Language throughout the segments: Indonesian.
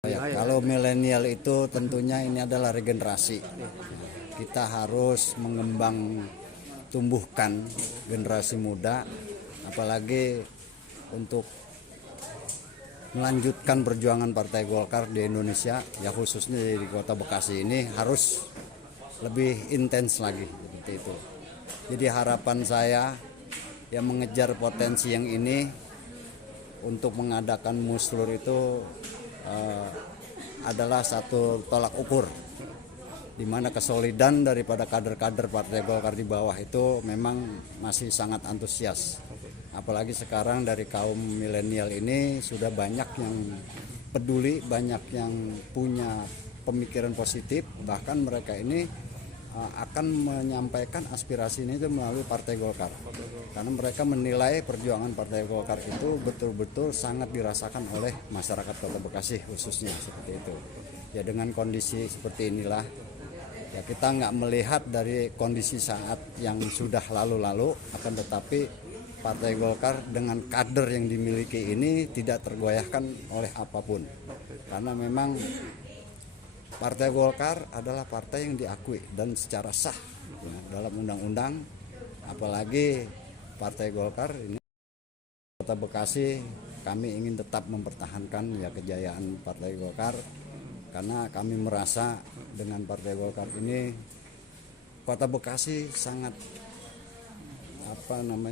Ya, kalau milenial itu tentunya ini adalah regenerasi. Kita harus tumbuhkan generasi muda, apalagi untuk melanjutkan perjuangan Partai Golkar di Indonesia, ya khususnya di Kota Bekasi ini harus lebih intens lagi seperti itu. Jadi harapan saya yang mengejar potensi yang ini untuk mengadakan musrur itu adalah satu tolak ukur di mana kesolidan daripada kader-kader Partai Golkar di bawah itu memang masih sangat antusias. Apalagi sekarang dari kaum milenial ini sudah banyak yang peduli, banyak yang punya pemikiran positif, bahkan mereka ini akan menyampaikan aspirasi ini melalui Partai Golkar. Karena mereka menilai perjuangan Partai Golkar itu betul-betul sangat dirasakan oleh masyarakat Kota Bekasi khususnya seperti itu. Ya dengan kondisi seperti inilah, ya kita nggak melihat dari kondisi saat yang sudah lalu-lalu, akan tetapi Partai Golkar dengan kader yang dimiliki ini tidak tergoyahkan oleh apapun. Karena memang Partai Golkar adalah partai yang diakui dan secara sah ya, dalam undang-undang. Apalagi Partai Golkar ini Kota Bekasi, kami ingin tetap mempertahankan ya kejayaan Partai Golkar karena kami merasa dengan Partai Golkar ini Kota Bekasi sangat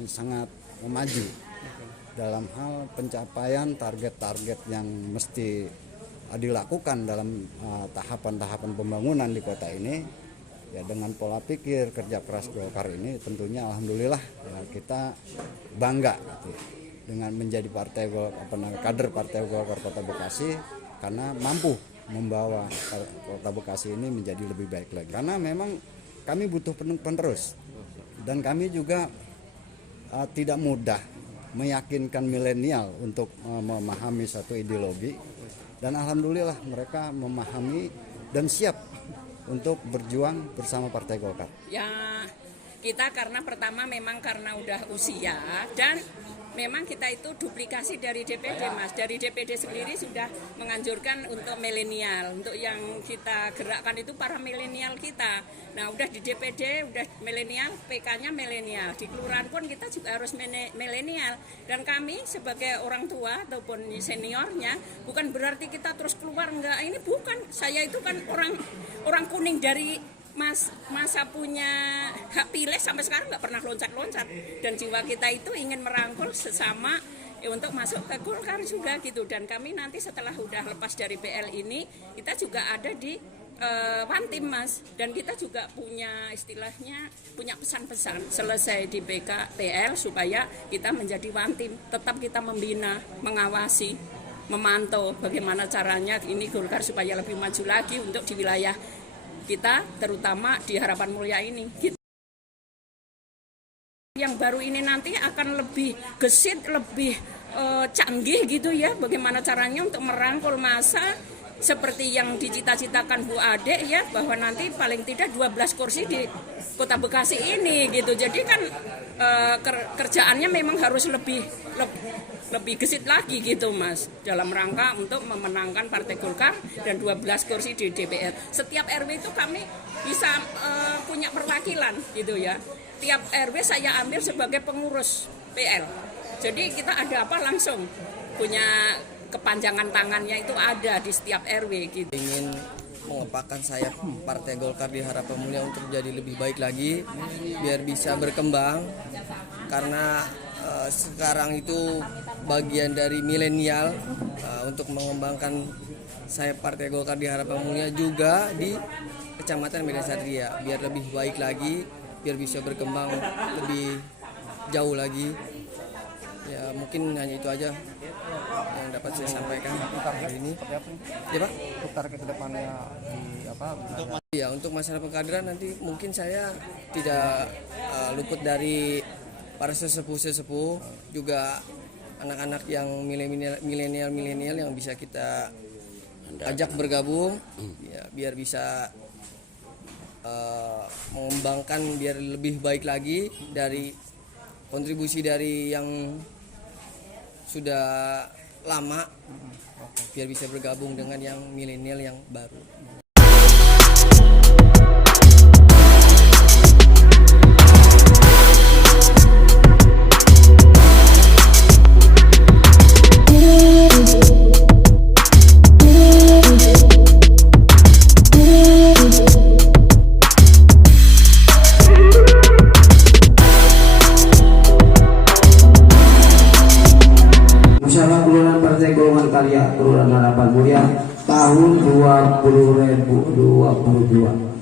sangat maju dalam hal pencapaian target-target yang mesti dilakukan dalam tahapan-tahapan pembangunan di kota ini. Ya dengan pola pikir kerja keras Golkar ini tentunya alhamdulillah ya kita bangga gitu, dengan menjadi kader Partai Golkar Kota Bekasi karena mampu membawa Kota Bekasi ini menjadi lebih baik lagi. Karena memang kami butuh penerus dan kami juga tidak mudah meyakinkan milenial untuk memahami satu ideologi, dan alhamdulillah mereka memahami dan siap untuk berjuang bersama Partai Golkar. Ya kita karena pertama memang karena udah usia dan memang kita itu duplikasi dari DPD Mas. Dari DPD sendiri sudah menganjurkan untuk milenial. Untuk yang kita gerakkan itu para milenial kita. Nah udah di DPD udah milenial, PK-nya milenial. Di kelurahan pun kita juga harus milenial. Dan kami sebagai orang tua ataupun seniornya bukan berarti kita terus keluar, enggak. Ini bukan. Saya itu kan orang kuning dari masa punya hak pilih sampai sekarang nggak pernah loncat-loncat, dan jiwa kita itu ingin merangkul sesama untuk masuk ke Golkar juga gitu. Dan kami nanti setelah udah lepas dari PL ini kita juga ada di One Team Mas, dan kita juga punya istilahnya punya pesan-pesan selesai di PL supaya kita menjadi One Team, tetap kita membina, mengawasi, memantau bagaimana caranya ini Golkar supaya lebih maju lagi untuk di wilayah kita, terutama di Harapan Mulia ini. Yang baru ini nanti akan lebih gesit, lebih canggih gitu ya, bagaimana caranya untuk merangkul massa seperti yang dicita-citakan Bu Ade ya, bahwa nanti paling tidak 12 kursi di Kota Bekasi ini gitu. Jadi kan kerjaannya memang harus lebih gesit lagi gitu Mas, dalam rangka untuk memenangkan Partai Golkar dan 12 kursi di DPR. Setiap RW itu kami bisa punya perwakilan gitu ya. Tiap RW saya ambil sebagai pengurus PL. Jadi kita ada apa langsung punya kepanjangan tangannya, itu ada di setiap RW gitu. Ingin mengepakkan sayap Partai Golkar di Harapan Mulia untuk jadi lebih baik lagi, biar bisa berkembang. Karena sekarang itu bagian dari milenial untuk mengembangkan sayap Partai Golkar di Harapan Mulia juga di Kecamatan Medan Satria, biar lebih baik lagi, biar bisa berkembang lebih jauh lagi. Ya mungkin hanya itu aja yang dapat saya sampaikan hari ini. Ya Pak? Untuk target kedepannya di apa? Ya untuk masalah pengkaderan nanti mungkin saya tidak luput dari para sesepuh juga anak-anak yang milenial yang bisa kita ajak bergabung ya, biar bisa mengembangkan biar lebih baik lagi dari kontribusi dari yang sudah lama biar bisa bergabung dengan yang milenial yang baru. Musyawarah Bulanan Partai Golongan Karya Kelurahan Harapan Mulia tahun 2022.